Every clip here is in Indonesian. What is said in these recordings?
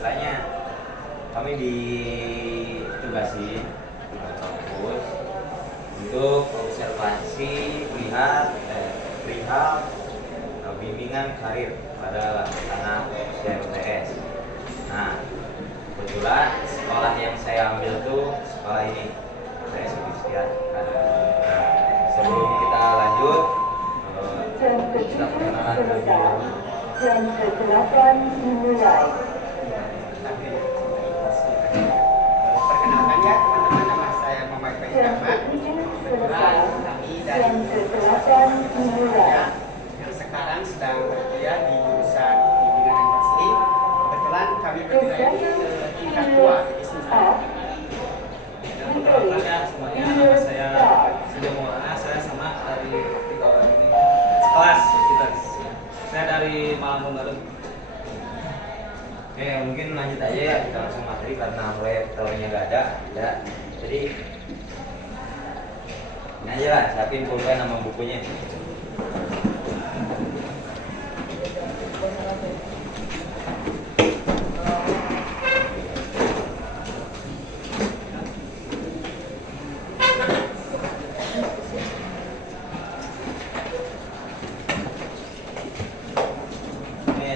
istilahnya kami ditugasi kampus untuk observasi perihal bimbingan karir pada anak CMTS. Nah, kebetulan sekolah yang saya ambil tuh sekolah ini, saya sebut sekian. Nah, sebelum kita lanjut, kita perkenalan terlebih dahulu. Dan kejelasan dimulai. Perkenalkan ya teman-teman, nama saya Muhammad Jam Ahmad. 7 selesai. Kami dari Dan kejelasan dimulai. yang sekarang sedang berkuliah di jurusan bimbingan dan konseling. Kebetulan kami berada di tingkat 2 di semester. Perkenalkan ya semuanya, nama saya Sudah Maulana, saya sama dari tiga orang ini sekelas kita. Saya dari Malang Baru. Oke, mungkin lanjut aja ya, kita langsung materi karena proyektornya gak ada ya. Jadi ini aja lah, siapin pulpen sama bukunya.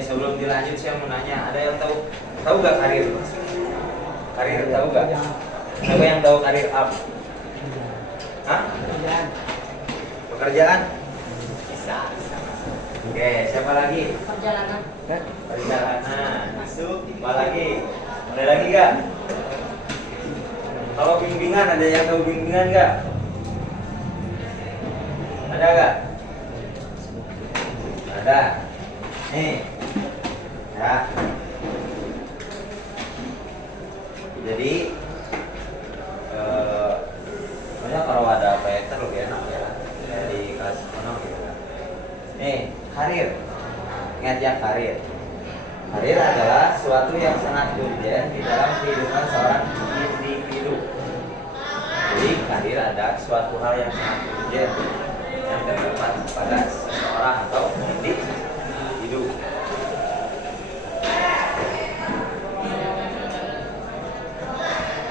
Sebelum dilanjut saya mau nanya, ada yang tahu gak karir? Karir tahu gak? Siapa yang tahu karir apa? Hah? Pekerjaan? Bisa. Oke, siapa lagi? Perjalanan. Perjalanan. Masuk. Apa lagi? Ada lagi gak? Kalau bimbingan, ada yang tahu bimbingan gak? Ada gak? Ada. Nih. Ya. Jadi sebenarnya kalau ada proyektor lebih enak ya di kelas ekonomi gitu kan. Nih, karir. Ingat ya, karir. Karir adalah suatu yang sangat urgent di dalam kehidupan seorang individu. Jadi karir ada suatu hal yang sangat urgent yang terdapat pada seseorang atau individu.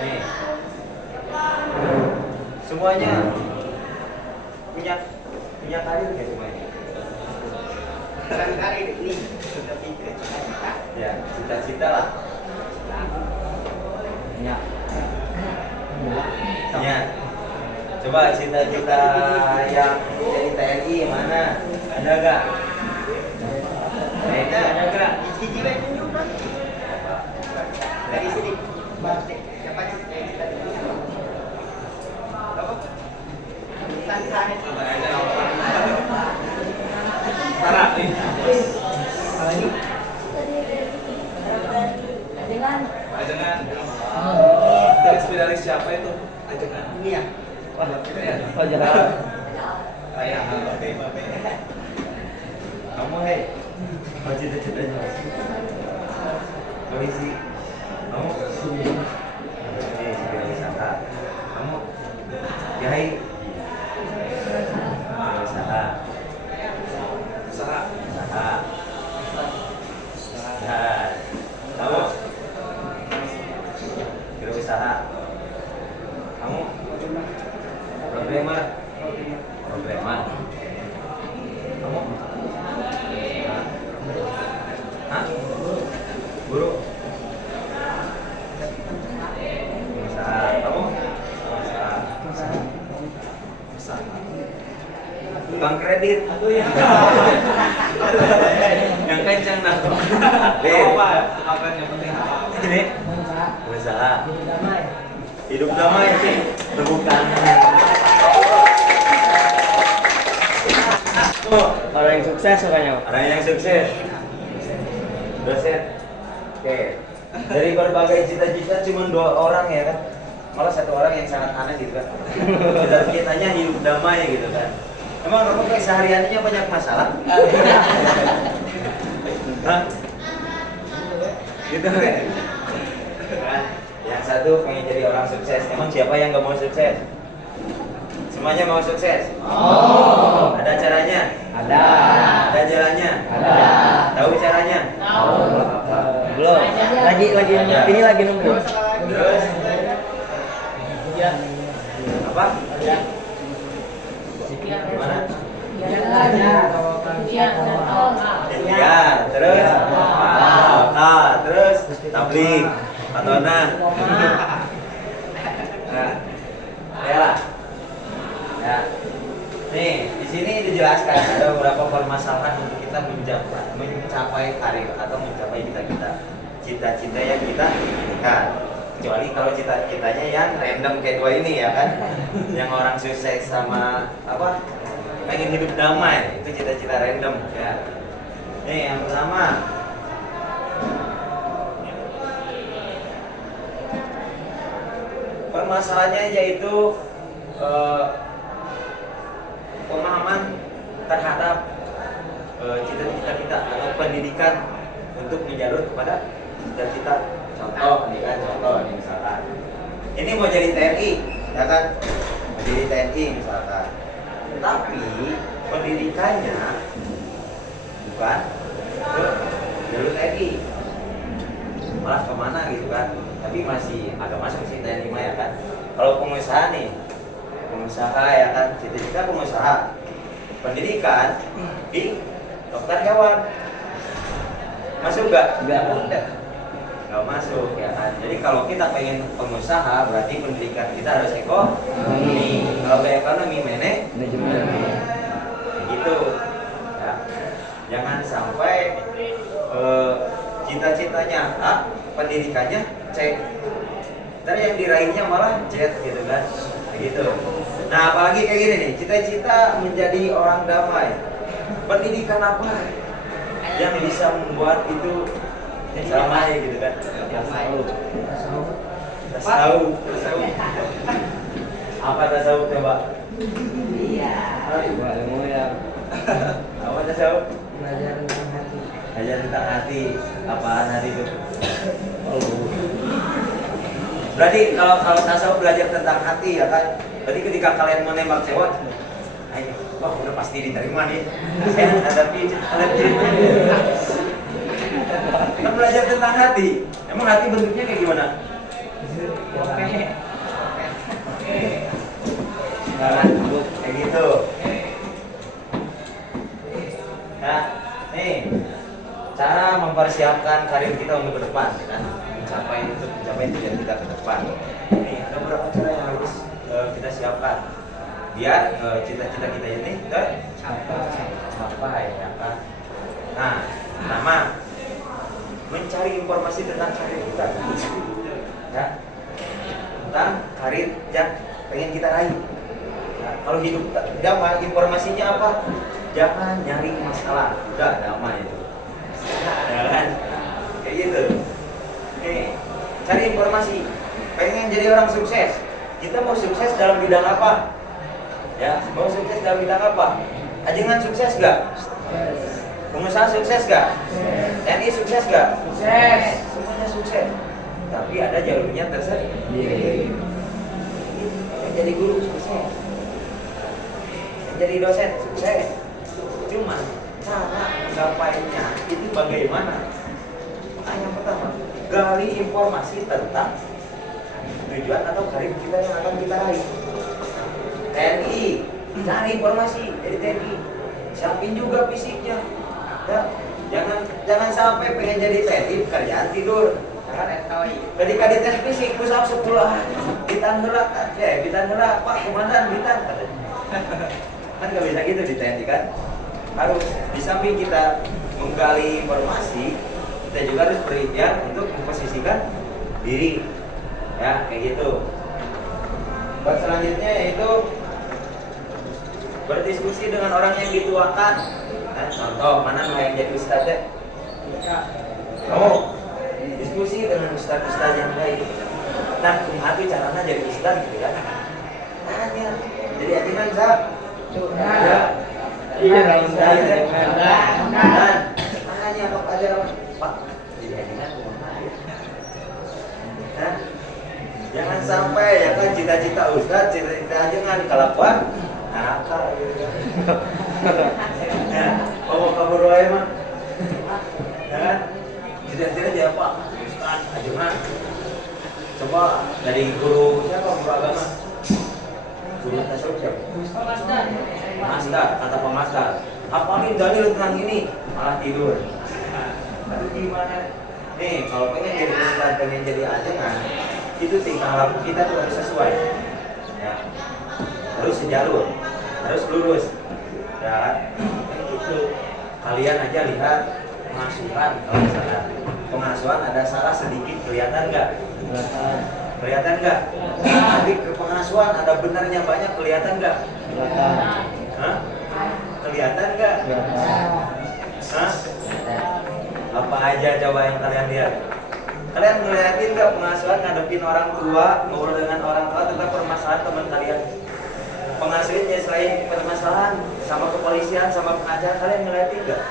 Nih, semuanya punya karir nggak semuanya? Tentang karir ini sudah pikir cita-cita. Ya, cita-cita lah. Ya. Ya. Coba cita-cita yang jadi TNI mana? Ada gak? TNI ada gak? Isi jiwa tunjuk kan? Dari sini. Siapa cita-cita di sini? Apa? Tantangan. Sarah, nih. Dengan Ajengan. Dari siapa itu? Ajengan. Ini ya. Wah, kita ya. Oh jangan. Saya Babe. Kamu hei, mau cita-citanya? Polisi. Kamu? Wisata. Kamu? Kiai. Usaha. usaha. Usaha. Nah, kamu? Usaha. Kamu? Programmer. Programmer. Kamu? Hah? Guru? Usaha. Kamu? Usaha. Bank kredit. Yang kencang nah. Apa? Makan yang penting apa? Ini usaha. Hidup damai. Tepuk tangan. Orang yang sukses sukanya. Orang yang sukses. Dosen. Oke. Dari berbagai cita-cita cuma 2 orang ya kan. Malah 1 orang yang sangat aneh gitu kan. Cita-citanya hidup damai gitu kan. Emang Romo kayak sehari-harinya banyak masalah? Hah? Gitu kan? Yang satu pengen jadi orang sukses. Emang siapa yang gak mau sukses? Semuanya mau sukses? Oh. Ada caranya? Ada. Ada jalannya? Ada. Tahu caranya? Tahu. Apa? Belum. Lagi lagi ini lagi nunggu. Terus apa? Gimana? Ikhtiar, terus terus tabligh, patonah. Nah, ya lah. Ya. Nih, di sini dijelaskan ada beberapa permasalahan untuk kita mencapai karir atau mencapai cita-cita yang kita inginkan. Kecuali kalau cita-citanya yang random kayak dua ini ya kan, yang orang sukses sama apa pengen hidup damai, itu cita-cita random ya. Nih yang pertama, permasalahannya yaitu pemahaman terhadap cita-cita kita atau pendidikan untuk menjalur kepada cita-cita. Contoh nih kan, contoh nih misalkan ini mau jadi TNI ya kan, mau jadi TNI misalkan, tapi pendidikannya bukan ke jalur TNI, malah kemana gitu kan, tapi masih agak masuk sih TNI mah ya kan. Kalau pengusaha nih, pengusaha ya kan, cita-cita pengusaha, pendidikan di dokter hewan, masuk gak? Nggak masuk ya kan. Jadi kalau kita pengen pengusaha berarti pendidikan kita harus ekonomi. Kalau ke ekonomi manajemen gitu ya. Jangan sampai cita-citanya A, pendidikannya C, ntar yang diraihnya malah Z gitu kan, gitu. Nah apalagi kayak gini nih, cita-cita menjadi orang damai, pendidikan apa yang bisa membuat itu damai gitu kan? Tasawuf. Apa tasawuf coba? Iya. Ilmu ya. Apa tasawuf? Belajar tentang hati. Belajar tentang hati. Apaan hati itu? Berarti kalau tasawuf belajar tentang hati ya kan? Berarti ketika kalian menembak cewek, wah udah pasti diterima nih. Saya hadapi. Kan belajar tentang hati. Emang hati bentuknya kayak gimana? Nah, kayak gitu. Nah, nih cara mempersiapkan karir kita untuk ke depan, kan? Mencapai tujuan kita ke depan. Nih ada beberapa cara yang harus kita siapkan biar cita-cita kita ini tercapai, ya kan? Nah, pertama mencari informasi tentang karir kita, ya, tentang karir yang pengen kita raih. Ya, kalau hidup damai, informasinya apa? Jangan nyari masalah, udah damai itu, ya kan? Kayak gitu. Nih, cari informasi. Pengen jadi orang sukses, kita mau sukses dalam bidang apa? Ya, mau sukses dalam bidang apa? Ajengan sukses gak? Pengusaha sukses gak? TNI sukses gak? Sukses. Semuanya sukses. Tapi ada jalurnya tersendiri. Yang jadi guru sukses, yang jadi dosen sukses. Cuma cara menggapainya itu bagaimana? Nah, yang pertama, gali informasi tentang tujuan atau karir kita yang akan kita raih. TNI, cari informasi dari TNI. Siapin juga fisiknya. Ya, jangan sampai pengen jadi TNI kerjaan tidur. Ketika dites fisik push up 10 ditahan heula Pak komandan ditahan. Kan nggak bisa gitu di TNI kan. Harus di samping kita menggali informasi, kita juga harus berikhtiar untuk memposisikan diri. Ya, kayak gitu. Buat selanjutnya yaitu berdiskusi dengan orang yang dituakan. Nah, contoh, mana yang jadi ustadz ya? Oh, diskusi dengan ustadz-ustadz yang baik. Nah, kumaha tuh caranya jadi ustadz gitu kan? Tanya, jadi ajengan Zak? Ya. Iya, ustadz ya. Tanya kok aja Pak, jadi ajengan kumaha ya? Nah, jangan sampai ya kan cita-cita ustadz, cita-cita ajengan kelakuan nakal gitu kan. Ya, mau kabur wae mah. Ya kan? Cita-cita aja Pak, ustadz ajengan. Coba dari guru siapa, guru agama? Guru tasawuf siapa? Masdar, kata Pak Masdar. Apalagi dalil tentang ini, malah tidur. Aduh gimana? Nih, kalau pengen jadi ustadz, pengen jadi ajengan, itu tingkah laku kita tuh harus sesuai. Ya. Harus sejalur, harus lurus. Ya, kayak gitu. Kalian aja lihat pengasuhan, kalau misalkan pengasuhan ada salah sedikit, kelihatan nggak? Kelihatan nggak? Tapi ke pengasuhan ada benarnya banyak, kelihatan nggak? Hah? Kelihatan nggak? Hah? Apa aja coba yang kalian lihat? Kalian ngeliatin nggak pengasuhan ngadepin orang tua, ngobrol dengan orang tua tentang permasalahan teman kalian? Pengasuhnya selain permasalahan sama kepolisian, sama pengacara, kalian ngeliatin nggak?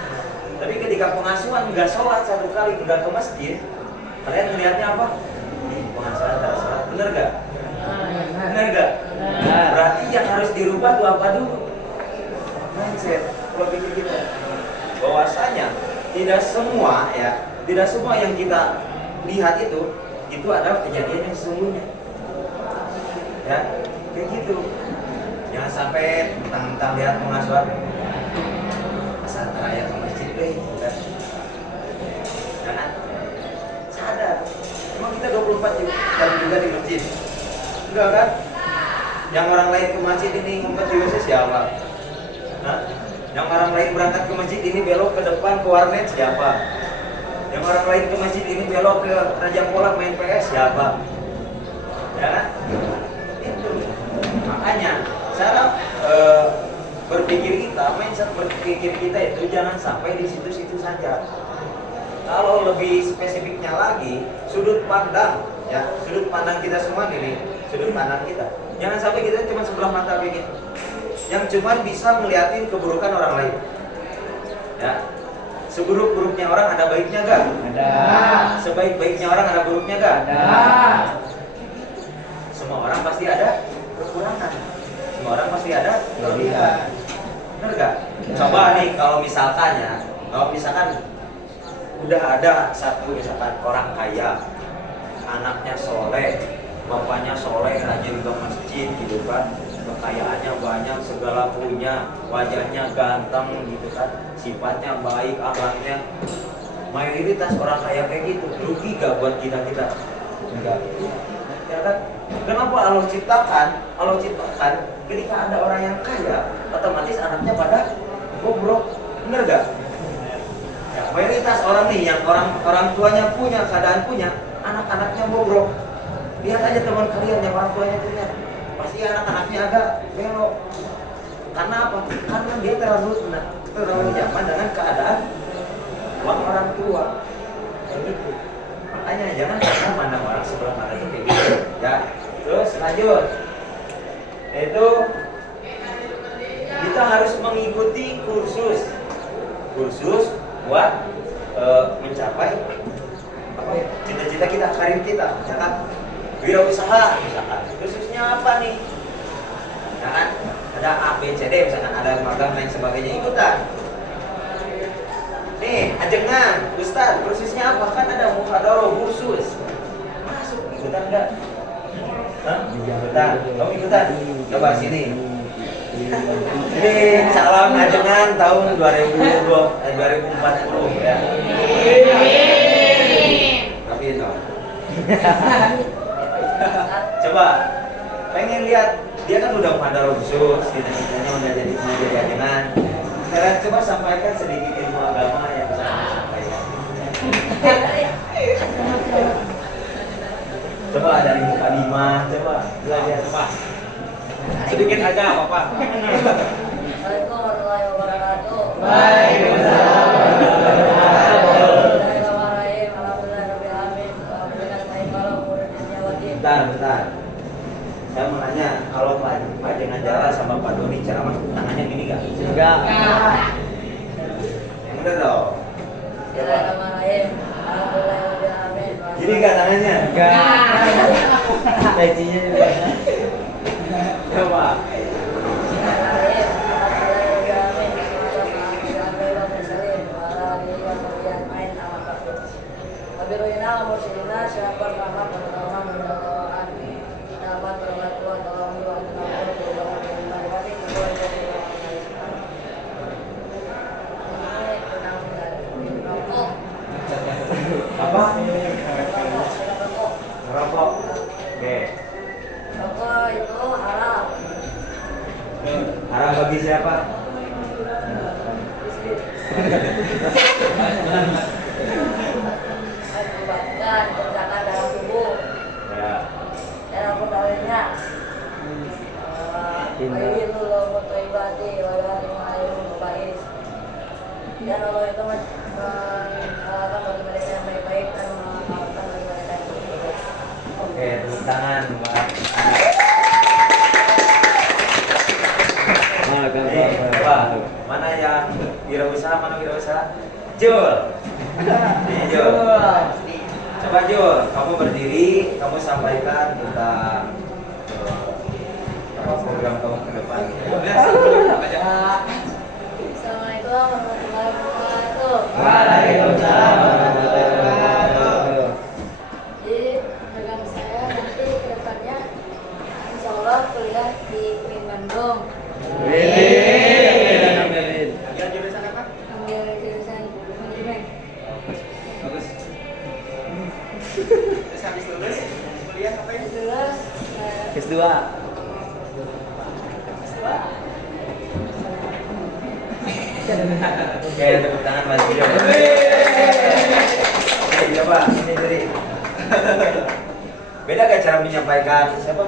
Tapi ketika pengasuhan nggak sholat satu kali, nggak ke masjid, kalian ngeliatnya apa? Pengasuhan nggak sholat, bener nggak? Bener nggak? Berarti yang harus dirubah tuh apa dulu? Mindset, pola pikir kita. Bahwasanya tidak semua yang kita lihat itu adalah kejadian yang sesungguhnya. Ya, kayak gitu. Jangan sampai mentang-mentang lihat pengasuhan asal raya ke masjid deh, kan? Jangan sadar. Emang kita 24 jam juga di masjid? Enggak kan? Yang orang lain ke masjid ini ngumpet di WC siapa? Hah? Yang orang lain berangkat ke masjid ini belok ke depan ke warnet siapa? Yang orang lain ke masjid ini belok ke Raja Pola main PS siapa? Ya kan? Itu. Makanya cara berpikir kita, mindset berpikir kita itu jangan sampai di situ-situ saja. Kalau lebih spesifiknya lagi, sudut pandang kita semua nih, sudut pandang kita. Jangan sampai kita cuma sebelah mata kayak gitu, yang cuma bisa ngeliatin keburukan orang lain. Ya, seburuk-buruknya orang ada baiknya gak? Ada. Sebaik-baiknya orang ada buruknya gak? Ada. Semua orang pasti ada kekurangan. Semua orang pasti ada kelebihan. Benar gak? Coba nih kalau misalkan udah ada satu misalkan orang kaya, anaknya soleh, bapaknya soleh, rajin ke masjid gitu kan, kekayaannya banyak, segala punya, wajahnya ganteng gitu kan, sifatnya baik, akhlaknya. Mayoritas orang kaya kayak gitu, rugi gak buat kita? Enggak. Ya kan? Kenapa Allah ciptakan ketika ada orang yang kaya, otomatis anaknya pada bobrok, bener gak? Ya, mayoritas orang nih yang orang tuanya punya, keadaan punya, anak-anaknya bobrok. Lihat aja teman kalian yang orang tuanya punya, pasti anak-anaknya agak belok. Karena apa? Karena dia terlalu nyaman dengan keadaan uang orang tua. Begitu. Makanya jangan pernah mandang orang sebelah mata itu kayak gitu. Ya. Terus lanjut. Itu kita harus mengikuti kursus buat mencapai cita-cita kita, karir kita, ya kan? Wirausaha misalkan. Khususnya apa nih? Ya kan? Ada A, B, C, D misalkan, ada magang lain sebagainya, ikutan. Nih, ajengan, Ustaz, khususnya apa? Kan ada muhadharah khusus. Masuk, ikutan enggak? Hah? Ikutan. Kamu ikutan? Coba sini. Ini salam ajengan tahun 2040 ya. Tapi itu. Coba pengen lihat, dia kan udah muhadharah khusus, cita-citanya udah jadi ajengan. Sekarang coba sampaikan sedikit ilmu agama yang bisa kamu sampaikan. Coba dari mukadimah, coba belajar. Pak. Sedikit aja, Bapak. Assalamualaikum warahmatullahi wabarakatuh. Waalaikumsalam Bismillahirrahmanirrahim. Alhamdulillahirabbil alamin. Bentar. Saya mau nanya, kalau Pak Jenajara sama Pak Doni ceramah tangannya gini gak? Enggak. Yang bener dong. Coba. Bismillahirrahmanirrahim. Alhamdulillahirabbil alamin. Gini gak tangannya? Enggak. Pecinya juga. Coba. Bismillahirrahmanirrahim. Alhamdulillahirabbil alamin. Alhamdulillahirabbil alamin. Birina Mursina siapa nama pertama mendakwaan dapat berlaku atau membuat perubahan dari rokok Apa? rokok Ngerokok. Oke. rokok itu haram. Haram bagi siapa? Menyebabkan kerusakan dalam tubuh. Ya. Cara penggalannya bayi itu foto ibadi wajah mengalir baik dan Allah itu mengalahkan bagi mereka yang baik-baik dan mengalahkan bagi mereka yang buruk. Oke, tepuk tangan buat coba, mana yang wirausaha, mana wirausaha? Jul. Nih Jul. Coba Jul, kamu berdiri, kamu sampaikan tentang program kamu ke depan. Assalamualaikum warahmatullahi wabarakatuh. Waalaikumsalam warahmatullahi wabarakatuh. Jadi program saya nanti ke depannya insya Allah kuliah di UIN Bandung. Yang jurusan apa? Ambil jurusan manajemen. Bagus. Terus habis lulus kuliah apa ini? Lulus S2. Oke, tepuk tangan Mas Jul. Oke, coba ini dari. Beda gak cara menyampaikan siapa?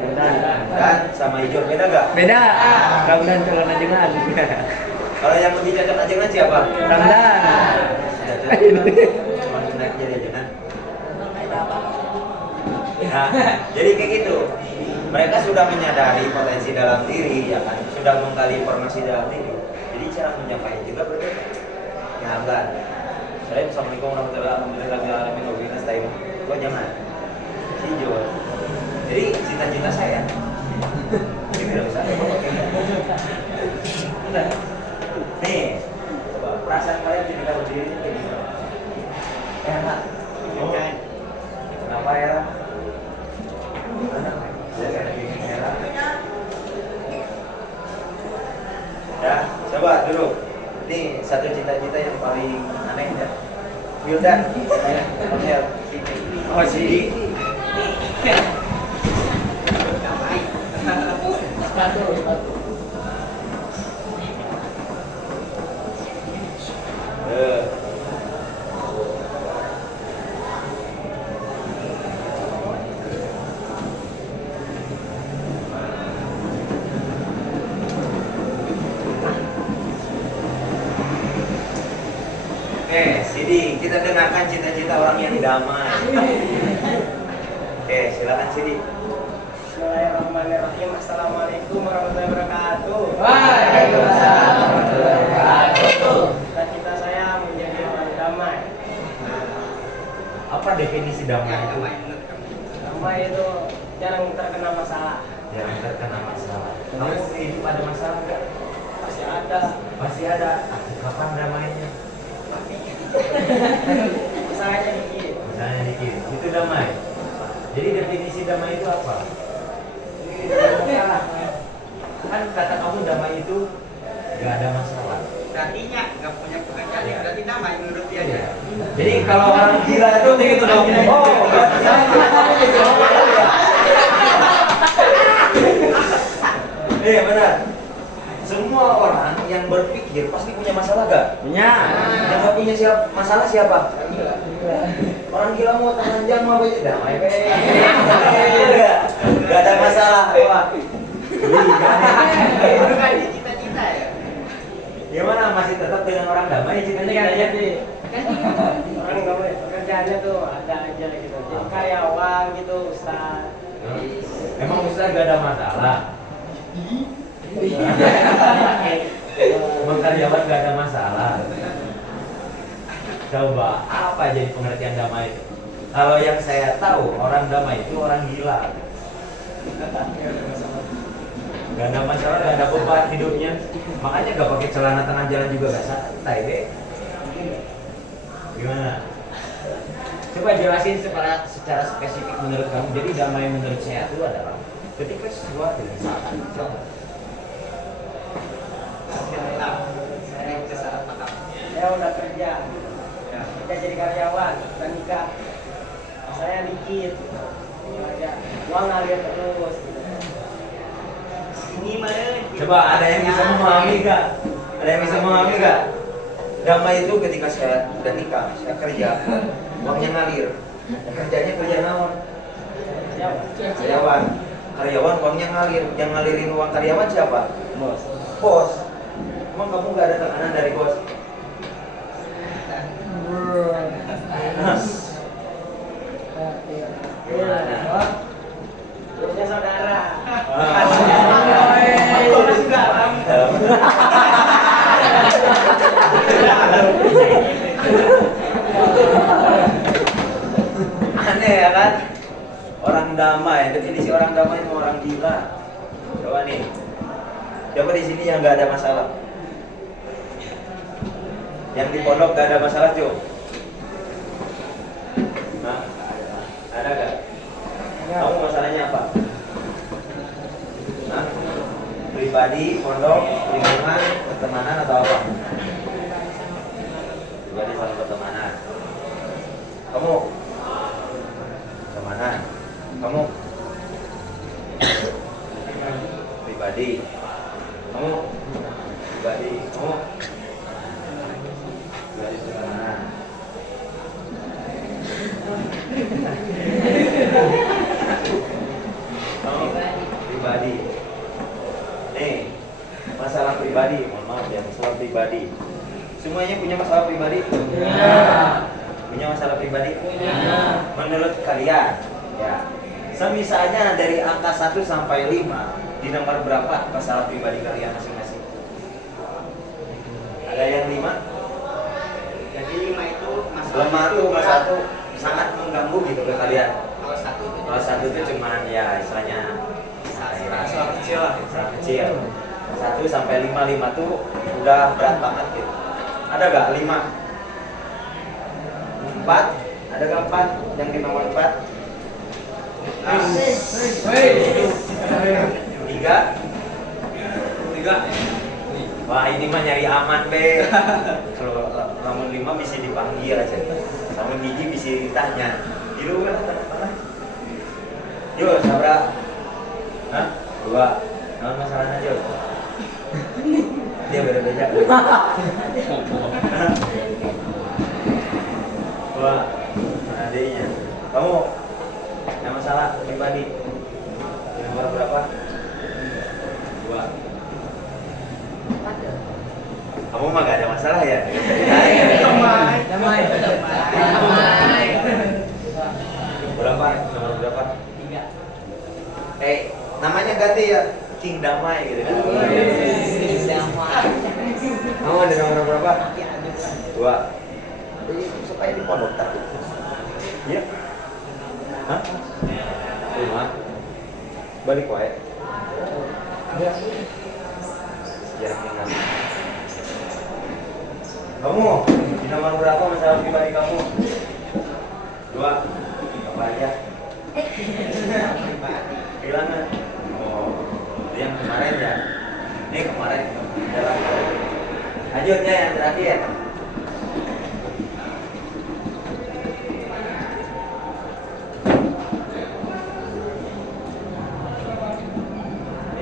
Dan sama hijau beda gak? Beda. Ramdan calon ajengan. Kalau yang lebih cocok ajengan siapa? Ramdan. Cuma naik jadi ajengan. Nah, jadi kayak gitu. Mereka sudah menyadari potensi dalam diri, ya kan? Sudah menggali informasi dalam diri. Jadi cara menyampaikan juga berbeda. Ya enggak. Assalamualaikum warahmatullahi wabarakatuh. Kok jangan? Hijau. Jadi cita-cita saya. Ini tidak usah. Udah. Nih, coba perasaan kalian ketika berdiri ini kayak gimana? Enak. Oh. Kenapa ya? Ya, coba dulu. Nih satu cita-cita yang paling aneh ya. Wildan, Hotel, oh Sidi. Sidi, kita dengarkan cita-cita orang yang damai. Oke, silakan Sidi. Bismillahirrahmanirrahim. Assalamualaikum warahmatullahi wabarakatuh. Waalaikumsalam warahmatullahi wabarakatuh. Cita-cita saya menjadi orang damai. Apa definisi damai itu? Damai itu jarang terkena masalah. Jangan terkena masalah. Kamu hidup ada masalah nggak? Pasti ada. Pasti ada. Kapan damainya? Masalahnya dikit. Misalnya dikit. Itu damai. Jadi definisi damai itu apa? Kan kata kamu damai itu nggak ada masalah. Artinya nggak punya pekerjaan, berarti damai menurut dia. Iya. Jadi kalau orang gila itu gitu dong. Oh, iya benar. Semua orang yang berpikir pasti punya masalah gak? Punya. Yang gak punya masalah siapa? Orang gila mau telanjang mau baju damai. Gak ada masalah. Wah. Itu kan cita-cita ya. Gimana masih tetap dengan orang damai cita-citanya? Orang nggak boleh pekerjaannya tuh ada aja gitu. Jadi karyawan gitu, Ustaz. Emang Ustaz gak ada masalah? Emang karyawan gak ada masalah? Coba apa jadi pengertian damai itu? Kalau yang saya tahu orang damai itu orang gila. Gak ada masalah, gak ada beban hidupnya. Makanya gak pakai celana tengah jalan juga gak santai deh. Gimana? Coba jelasin secara spesifik menurut kamu. Jadi damai menurut saya itu adalah ketika sesuatu yang salah. Saya udah kerja, kita jadi karyawan, udah nikah. Saya dikit, aja uang ngalir terus. Ini mah. Coba ada yang bisa memahami gak? Ada yang bisa memahami gak? Damai itu ketika saya udah nikah, saya kerja, uangnya ngalir. Kerjanya kerja naon? Karyawan. Karyawan uangnya ngalir. Yang ngalirin uang karyawan siapa? Bos. Bos. Emang kamu gak ada tekanan dari bos? Gimana? Terusnya saudara. Aneh ya kan? Orang damai, definisi orang damai itu orang gila. Coba nih, coba di sini yang nggak ada masalah. Yang di pondok nggak ada masalah, Cuk. Nah, ada nggak? Kamu masalahnya apa? Hah? Pribadi, pondok, lingkungan, pertemanan atau apa? Pribadi sama pertemanan. Kamu? Pertemanan. Kamu? Pribadi. Kamu? Pribadi. Kamu? Pribadi pertemanan. Kamu? Pribadi. Nih, masalah pribadi. Mohon maaf ya, masalah pribadi. Semuanya punya masalah pribadi? Punya masalah pribadi? Menurut kalian, ya, semisalnya dari angka 1 sampai 5, di nomor berapa masalah pribadi kalian masing-masing? Ada yang 5? Jadi 5 itu Lemah tuh mas satu sangat mengganggu gitu ke kalian. Kalau 1 itu Kalau 1 itu cuman ya istilahnya Masalah kecil lah. masalah kecil. 1 sampai 5, 5 tuh udah berat banget gitu. Ada gak 5? 4? Ada gak 4? Yang di nomor 4? 3? 3. Wah ini mah nyari aman be. Kalau nomor 5 bisa dipanggil aja. Sama gigi bisa ditanya. Di luar mana? Yuk, sabra. Hah? 2. Naon masalahnya, Jo? Dia beda-beda. 2. Adiknya. Kamu ada masalah pribadi? Di nomor berapa? 2. Kamu mah gak ada masalah ya? damai. Berapa? Nomor berapa? 3. Namanya ganti ya, King Damai gitu kan? Kamu ada nomor berapa? 2. Supaya di pondok tak? Iya. Hah? 5. Balik wae. Jarang tinggal. Kamu di nomor berapa masalah pribadi kamu? 2. Apa aja? Kehilangan. Oh, itu yang kemarin ya. Ini kemarin. Lanjutnya yang terakhir.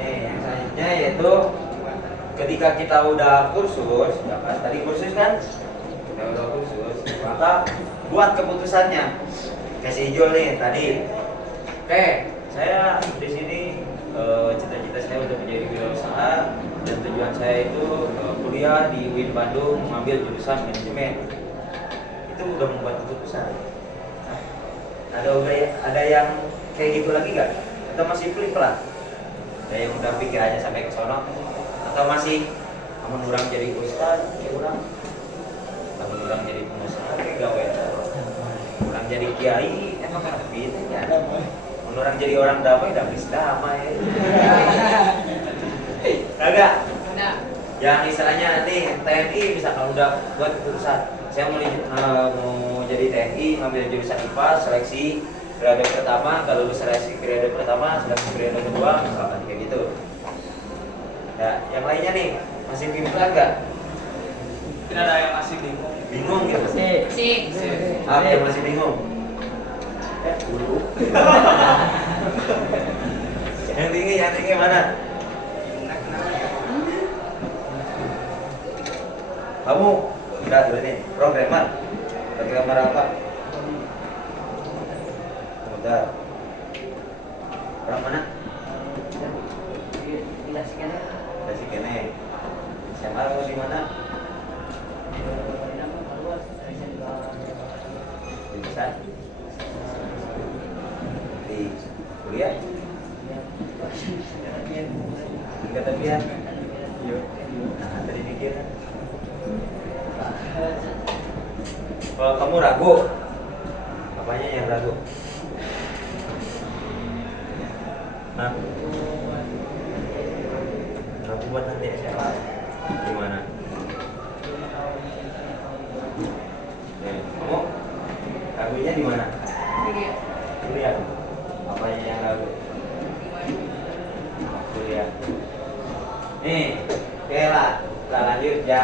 Yang selanjutnya yaitu ketika kita udah kursus, ya kan? Tadi kursus kan? Kita udah kursus, maka buat keputusannya. Kasih hijau nih tadi. Oke, saya di sini cita-cita saya untuk menjadi wirausaha dan tujuan saya itu kuliah di UIN Bandung mengambil jurusan manajemen. Itu udah membuat keputusan. Nah, ada yang kayak gitu lagi nggak? Atau masih flip lah? Ada yang udah pikir aja sampai ke sono? Atau masih namun orang jadi ustaz, kayak orang? Namun orang jadi pengusaha, kayak gawe? Orang jadi kiai, emang ada gitu ya? Orang jadi orang damai, udah bisa damai. Kagak? Yang istilahnya nanti TNI misalkan udah buat keputusan, saya mau jadi TNI. TNI ngambil jurusan IPA, seleksi periode pertama, kalau lulus seleksi periode pertama, seleksi periode kedua, misalkan kayak gitu. Ya, yang lainnya nih masih bingung nggak? Tidak ada yang masih bingung. Bingung gitu? Si. Apa yang masih bingung? Dulu. yang tinggi mana? Kamu udah dulu nih, programmer. Programmer apa? Udah. Orang mana? Kasih kene. SMA kamu di mana? Di Besar. Di kuliah? Tingkat tabiat. Nah, tadi mikir. Kalau kamu ragu, apanya yang ragu? Hah? Ragu buat nanti SMA? Gimana? Kamu ragunya di mana? Kuliah. Apanya yang ragu? Kuliah. Nih, oke lah, kita lanjut ya.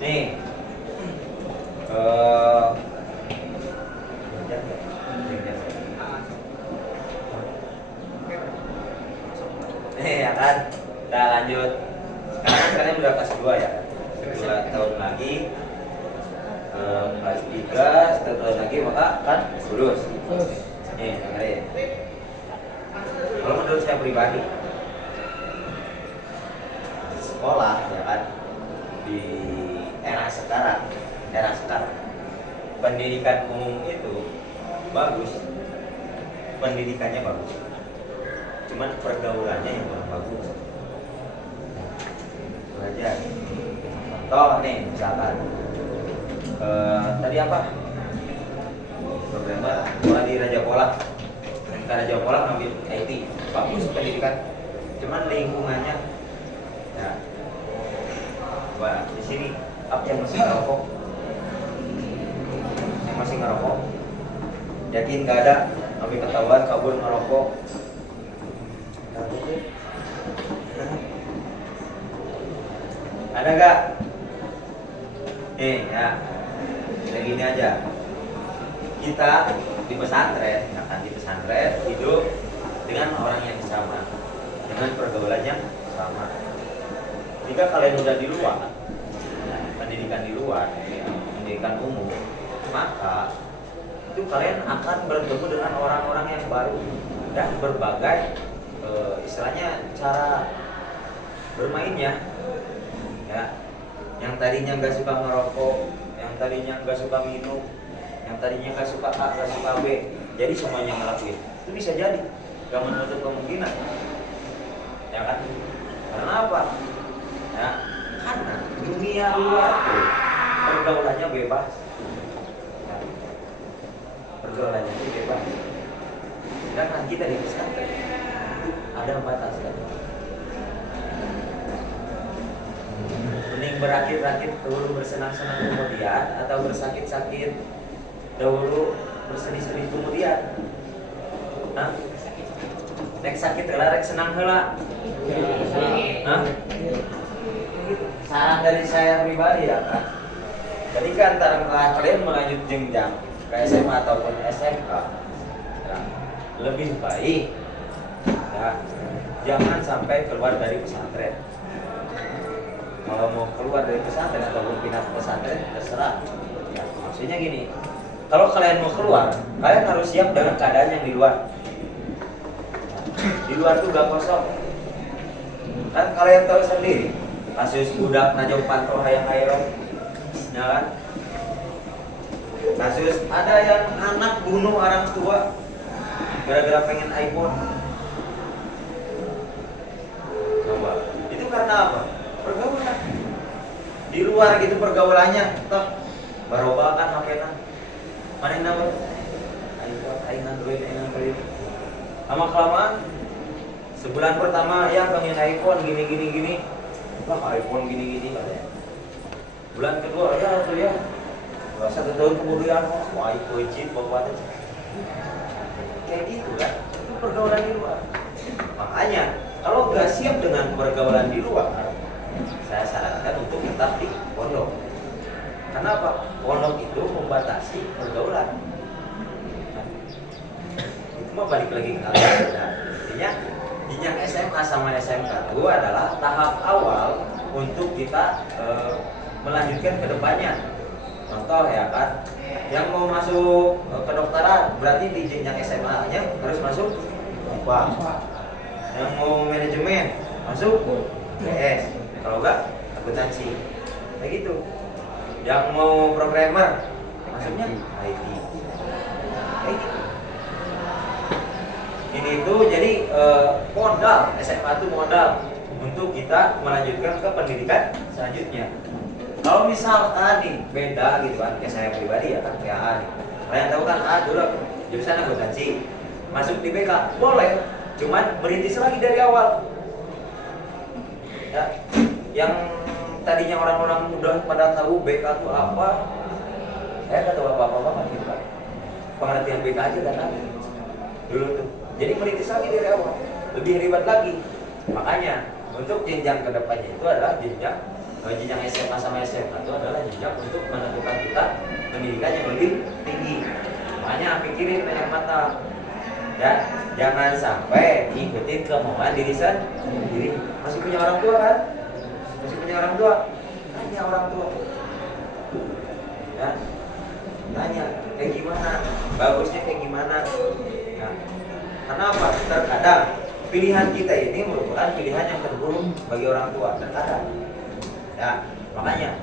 Nih, ya kan, kita lanjut. Sekarang kalian udah kelas 2 ya, 2 tahun lagi, kelas 3, 1 tahun lagi maka kan lulus. Nih, dengerin. Kalau menurut saya pribadi, sekolah ya kan di era sekarang, pendidikan umum itu bagus, pendidikannya bagus, cuman pergaulannya yang kurang bagus. Belajar. Contoh nih, misalkan tadi apa? Programmer mulai di Raja Pola. Kita Raja Pola ngambil IT, bagus pendidikan, cuman lingkungannya. Ya. Coba di sini apa yang masih ngerokok? Yang masih ngerokok? Yakin nggak ada? Sampai ketahuan kabur ngerokok. Ada nggak? Nih ya, kayak gini aja. Kita di pesantren, akan di pesantren hidup dengan orang yang sama, dengan pergaulannya sama. Jika kalian udah di luar, pendidikan di luar, pendidikan umum, maka itu kalian akan bertemu dengan orang-orang yang baru dan berbagai istilahnya cara bermainnya. Ya, yang tadinya nggak suka ngerokok, yang tadinya nggak suka minum, yang tadinya nggak suka A, nggak suka B, jadi semuanya ngelakuin. Itu bisa jadi, nggak menutup kemungkinan, ya kan? Karena apa? Ya, karena dunia luar tuh pergaulannya bebas, ya. Pergaulannya itu bebas. Sedangkan kita di pesantren itu ada batasan. Mending berakit-rakit dahulu, bersenang-senang kemudian, atau bersakit-sakit dahulu, bersedih-sedih kemudian. Hah? Nek sakit heula rek senang heula. Hah? Saran dari saya pribadi ya kan. Ketika antara kalian melanjut jenjang ke SMA ataupun SMK, ya, lebih baik ya, jangan sampai keluar dari pesantren. Kalau mau keluar dari pesantren ataupun pindah ke pesantren terserah. Ya, maksudnya gini, kalau kalian mau keluar, kalian harus siap dengan keadaan yang di luar. Di luar tuh gak kosong. Kan kalian tahu sendiri, kasus budak najong pantau hayang aeron, ya kan? Kasus ada yang anak bunuh orang tua gara-gara pengen iPhone. Coba, itu karena apa? Pergaulan. Di luar gitu pergaulannya, toh baroba kan HP-na. Mana yang nama? iPhone, Android. Lama kelamaan sebulan pertama ya pengen iPhone gini. Wah, iPhone gini katanya. bulan kedua ya tuh ya 1 tahun kemudian wah itu izin bawa kayak gitu kan, itu pergaulan di luar. Makanya kalau nggak siap dengan pergaulan di luar, saya sarankan untuk tetap di pondok. Kenapa? Pondok itu membatasi pergaulan. Nah, itu mah balik lagi ke kalian. Nah, intinya jenjang SMA sama SMK itu adalah tahap awal untuk kita melanjutkan ke depannya. Contoh ya kan, yang mau masuk kedokteran berarti di jenjang SMA-nya harus masuk IPA. Yang mau manajemen masuk PS. Kalau enggak akuntansi. Kayak gitu. Yang mau programmer masuknya IT. Kayak gitu. Ini tuh jadi modal, SMA itu modal untuk kita melanjutkan ke pendidikan selanjutnya. Kalau misalkan nih beda gitu kan, kayak saya pribadi ya kan, kayak A nih. Kalian tahu kan A dulu jurusan akuntansi, masuk di BK boleh, cuman merintis lagi dari awal. Ya, yang tadinya orang-orang muda pada tahu BK itu apa, saya nggak tahu apa-apa banget gitu kan. Pengertian BK aja kan ada dulu tuh. Jadi merintis lagi dari awal, lebih ribet lagi. Makanya untuk jenjang kedepannya itu adalah jenjang SMA sama SMA itu adalah jenjang untuk menentukan kita pendidikan yang lebih tinggi. Makanya pikirin banyak mata, ya jangan sampai ikutin kemauan diri sendiri. Masih punya orang tua kan? Masih punya orang tua? Tanya orang tua, ya tanya kayak gimana, bagusnya kayak gimana. Nah, kenapa? Terkadang pilihan kita ini merupakan pilihan yang terburuk bagi orang tua. Terkadang. Ya, makanya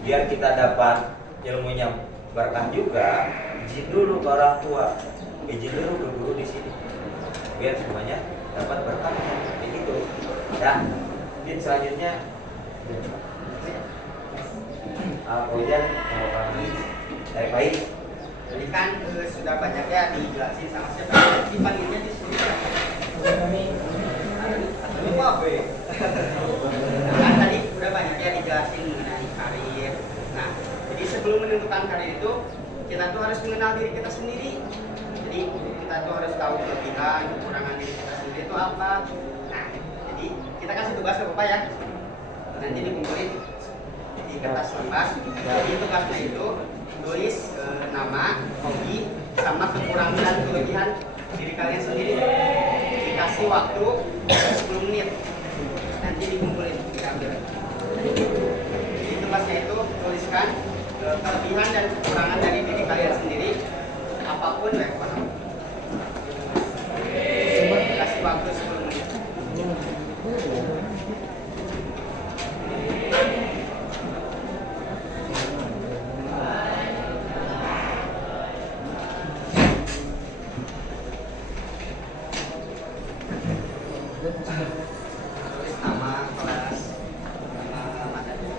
biar kita dapat ilmunya berkah juga, izin dulu ke orang tua, izin dulu ke guru di sini, biar semuanya dapat berkah. Kayak gitu. Ya, mungkin selanjutnya, Hujan mau kami dari baik. Jadi kan sudah banyak ya dijelasin sama siapa. Dipanggilnya di sini. Lupa be. Kan tadi udah banyak ya dijelasin mengenai karir. Nah, jadi sebelum menentukan karir itu kita tuh harus mengenal diri kita sendiri. Jadi kita tuh harus tahu kelebihan, kekurangan diri kita sendiri itu apa. Nah, jadi kita kasih tugas ke Bapak ya. Nanti dikumpulin di kertas lembar. Jadi tugasnya itu tulis nama, hobi, sama kekurangan dan kelebihan diri kalian sendiri. Dikasih waktu 10 menit. Nanti dikumpulin, diambil. Jadi tugasnya itu tuliskan kelebihan dan kekurangan dari diri kalian sendiri, apapun ya, kasih waktu 10 menit. Tulis nama kelas, nama alamat aja.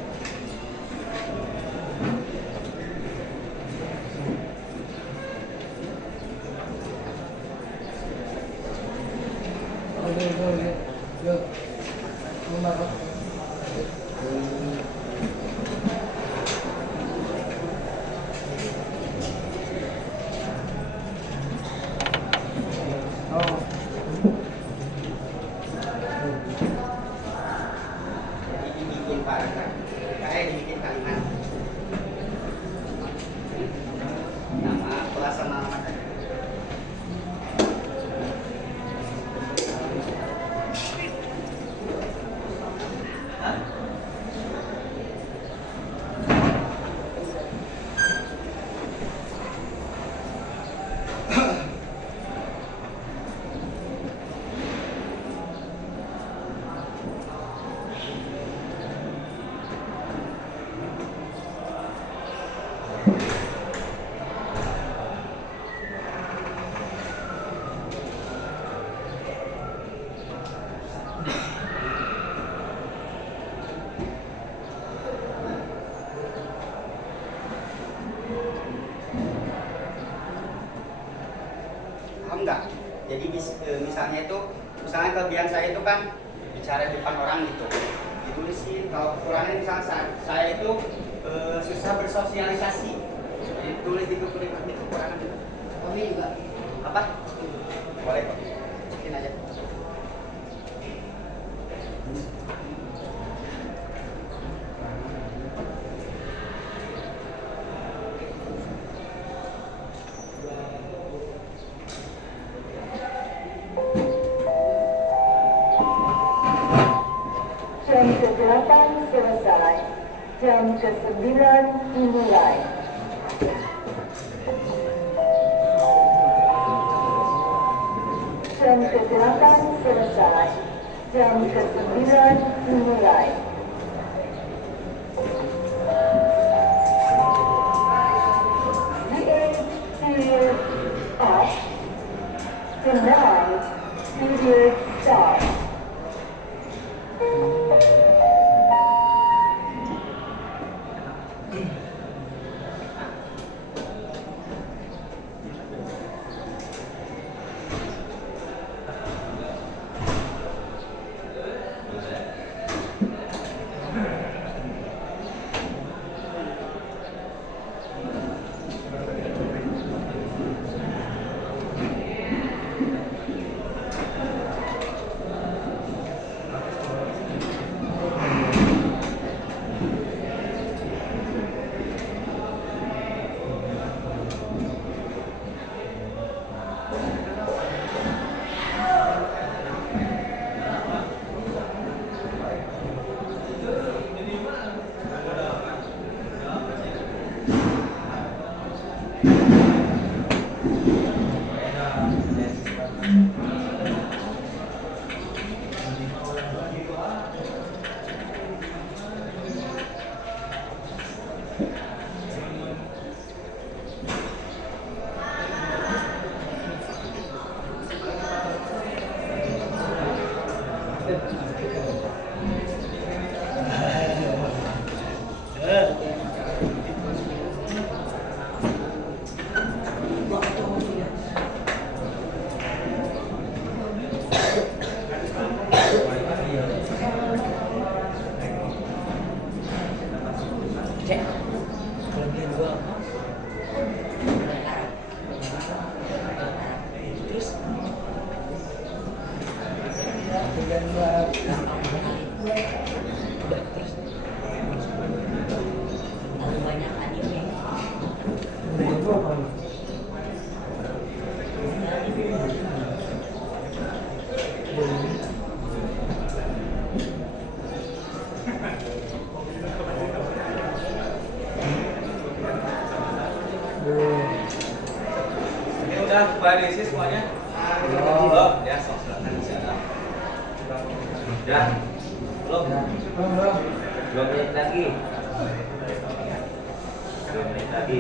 Jadi dibikin paragraf, dibikin kalimat. Nama kelas sama alamat aja. Paham nggak? Jadi misalnya itu, misalnya kelebihan saya itu kan bicara di depan orang gitu, ditulisin. Kalau kekurangan misalnya saya itu sosialisasi. Jadi tulis di buku itu kekurangan juga. Kami juga. Apa? Boleh kok. Mungkin aja. Jam ke-8 selesai, jam ke-9 dimulai. Jam ke-8 selesai, jam ke-9 dimulai. The 8th period off. The 9th period start. Ini udah pada diisi semuanya. Belum, ya silakan di sana. Udah. Belum. 2 menit lagi. 2 menit lagi.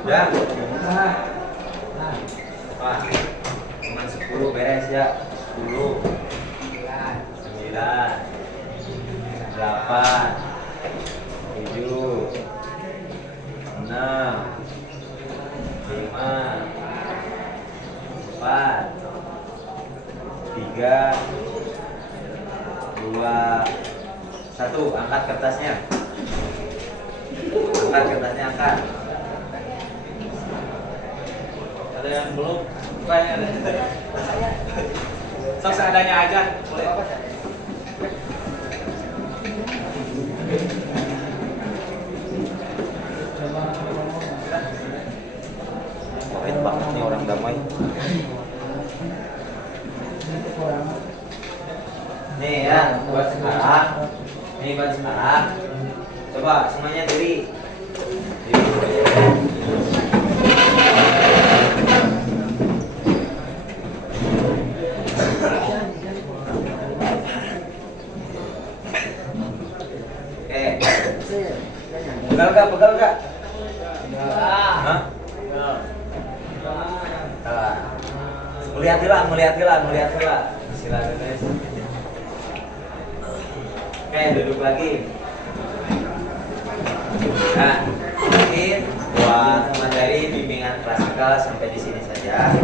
Udah. Wah, cuma 10 beres ya. 10, 9, 8, 7, 6, 5, 4, 3, 2, 1. Satu, angkat kertasnya. Angkat kertasnya, angkat. Ada yang belum? Bukannya ada. Sok seadanya aja. Boleh. Keren banget nih orang damai. Nih ya, buat sekarang. Nih buat sekarang. Coba semuanya diri. Oke. Pegal gak? Hah? Melihat gila. Silakan guys. Oke, duduk lagi. Nah, mungkin buat materi bimbingan klasikal sampai di sini saja.